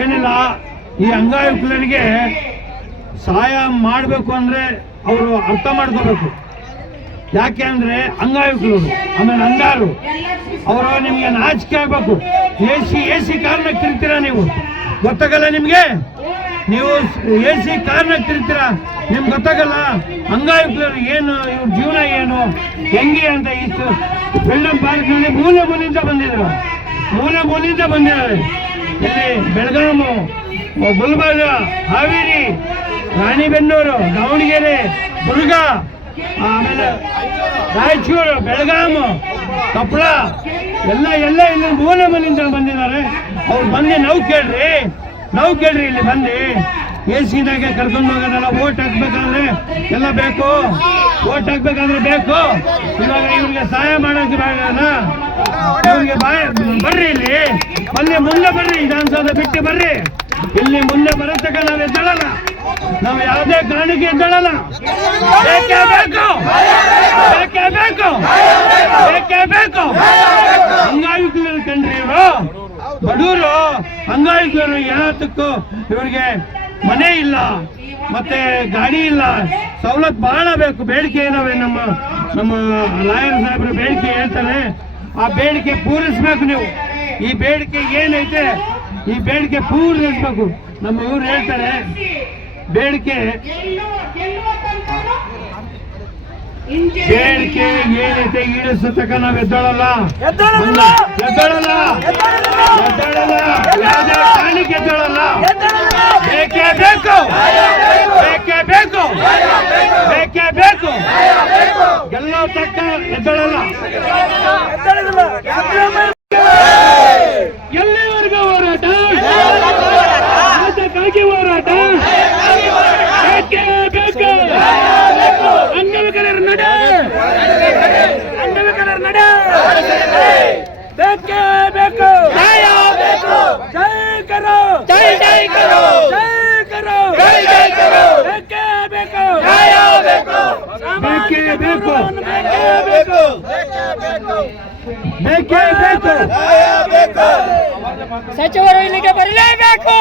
ಏನಿಲ್ಲ, ಈ ಅಂಗವಿಕಲರಿಗೆ ಸಹಾಯ ಮಾಡಬೇಕು ಅಂದ್ರೆ ಅವರು ಅರ್ಥ ಮಾಡ್ಕೋಬೇಕು. ಯಾಕೆ ಅಂದ್ರೆ ಅಂಗವಿಕಲರು ಆಮೇಲೆ ಅಂಗಾರು ಅವರು ನಿಮ್ಗೆ ನಾಚಿಕೆ ಆಗ್ಬೇಕು. ಎ ಸಿ ಕಾರ್ನಾಗ ತಿರ್ತೀರಾ ನೀವು, ಗೊತ್ತಾಗಲ್ಲ ನಿಮ್ಗೆ? ನೀವು ಎ ಕಾರ್ನಾಗ ತಿರ್ತೀರಾ, ನಿಮ್ಗೆ ಗೊತ್ತಾಗಲ್ಲ ಅಂಗವಿಕಲರು ಏನು, ಇವ್ರ ಜೀವನ ಏನು ಹೆಂಗೆ ಅಂತ. ಇಷ್ಟು ಫ್ರೀಡಂ ಪಾರ್ಕ್ನಲ್ಲಿ ಮೂಲೆಯಿಂದ ಬಂದಿದ್ದಾರೆ. ಇಲ್ಲಿ ಬೆಳಗಾಮು, ಗುಲ್ಬರ್ಗ, ಹಾವೇರಿ, ರಾಣಿಬೆನ್ನೂರು, ದಾವಣಗೆರೆ, ದುರ್ಗ, ಆಮೇಲೆ ರಾಯಚೂರು, ಬೆಳಗಾಮು, ಕೊಪ್ಪಳ ಎಲ್ಲ ಇಲ್ಲಿ ಮೂಲೆಯಿಂದ ಬಂದಿದ್ದಾರೆ. ಅವ್ರು ಬಂದು ನಾವು ಕೇಳ್ರಿ ಇಲ್ಲಿ ಬಂದು ಎ ಸಿನಾಗೆ ಕರ್ಕೊಂಡು ಹೋಗೋದಲ್ಲ. ಓಟ್ ಹಾಕ್ಬೇಕಾದ್ರೆ ಎಲ್ಲ ಬೇಕು, ಓಟ್ ಹಾಕ್ಬೇಕಾದ್ರೆ ಬೇಕು. ಇವಾಗ ಇವ್ರಿಗೆ ಸಹಾಯ ಮಾಡೋಕೆ ಇವ್ರಿಗೆ ಬರ್ರಿ, ಇಲ್ಲಿ ಮುಂದೆ ಬರ್ರಿ, ವಿಧಾನಸೌಧ ಬಿಟ್ಟು ಬರ್ರಿ. ಇಲ್ಲಿ ಮುಂದೆ ಬರತಕ್ಕ ನಾವು ಎದ್ದಳಲ್ಲ, ನಾವು ಯಾವುದೇ ಕಾರಣಕ್ಕೆ ಎದ್ದಳಲ್ಲ. ಬೇಕೇ ಬೇಕು. ಅಂಗವಿಕಲರು ಕಂಡ್ರಿ ಇವರು, ಬಡವರು ಅಂಗವಿಕಲರು. ಯಾತಕ್ಕೂ ಇವ್ರಿಗೆ ಮನೆ ಇಲ್ಲ, ಮತ್ತೆ ಗಾಡಿ ಇಲ್ಲ, ಸವಲತ್ತು ಬಹಳ ಬೇಕು. ಬೇಡಿಕೆ ಇದಾವೆ, ನಮ್ಮ ಲಾಯರ್ ಸಾಹೇಬರು ಬೇಡಿಕೆ ಹೇಳ್ತಾರೆ. ಆ ಬೇಡಿಕೆ ಪೂರೈಸ್ಬೇಕು ನೀವು. ಈ ಬೇಡಿಕೆ ಏನೈತೆ ಈ ಬೇಡಿಕೆ ಪೂರೈಸ್ಬೇಕು. ನಮ್ಮ ಇವ್ರು ಹೇಳ್ತಾರೆ ಬೇಡಿಕೆ ಏನೈತೆ ಈಡೇರಿಸತಕ್ಕ ನಾವು ಎದ್ದಳಲ್ಲ. ಯಾವುದೇ ಕಾರಣಕ್ಕೆ ಎದ್ದಳಲ್ಲ. ಬೇಕೇ ಬೇಕು. ಎಲ್ಲ ತಕ್ಕ ಎದ್ದಳಲ್ಲ. ಎಲ್ಲಿವರೆಗೂ ಹೋರಾಟ? ಅದಕ್ಕಾಗಿ ಹೋರಾಟ. ಬೇಕೇ ಬೇಕು. ಅಂಗವಿಕಲರ ನಡೆ ಬೇಕೇ ಬೇಕು. ಜೈ ಕರೋ ಬೇಕೇ ಬೇಕು. ಸಚಿವರು ಇಲ್ಲಿಗೆ ಬರಲೇಬೇಕು.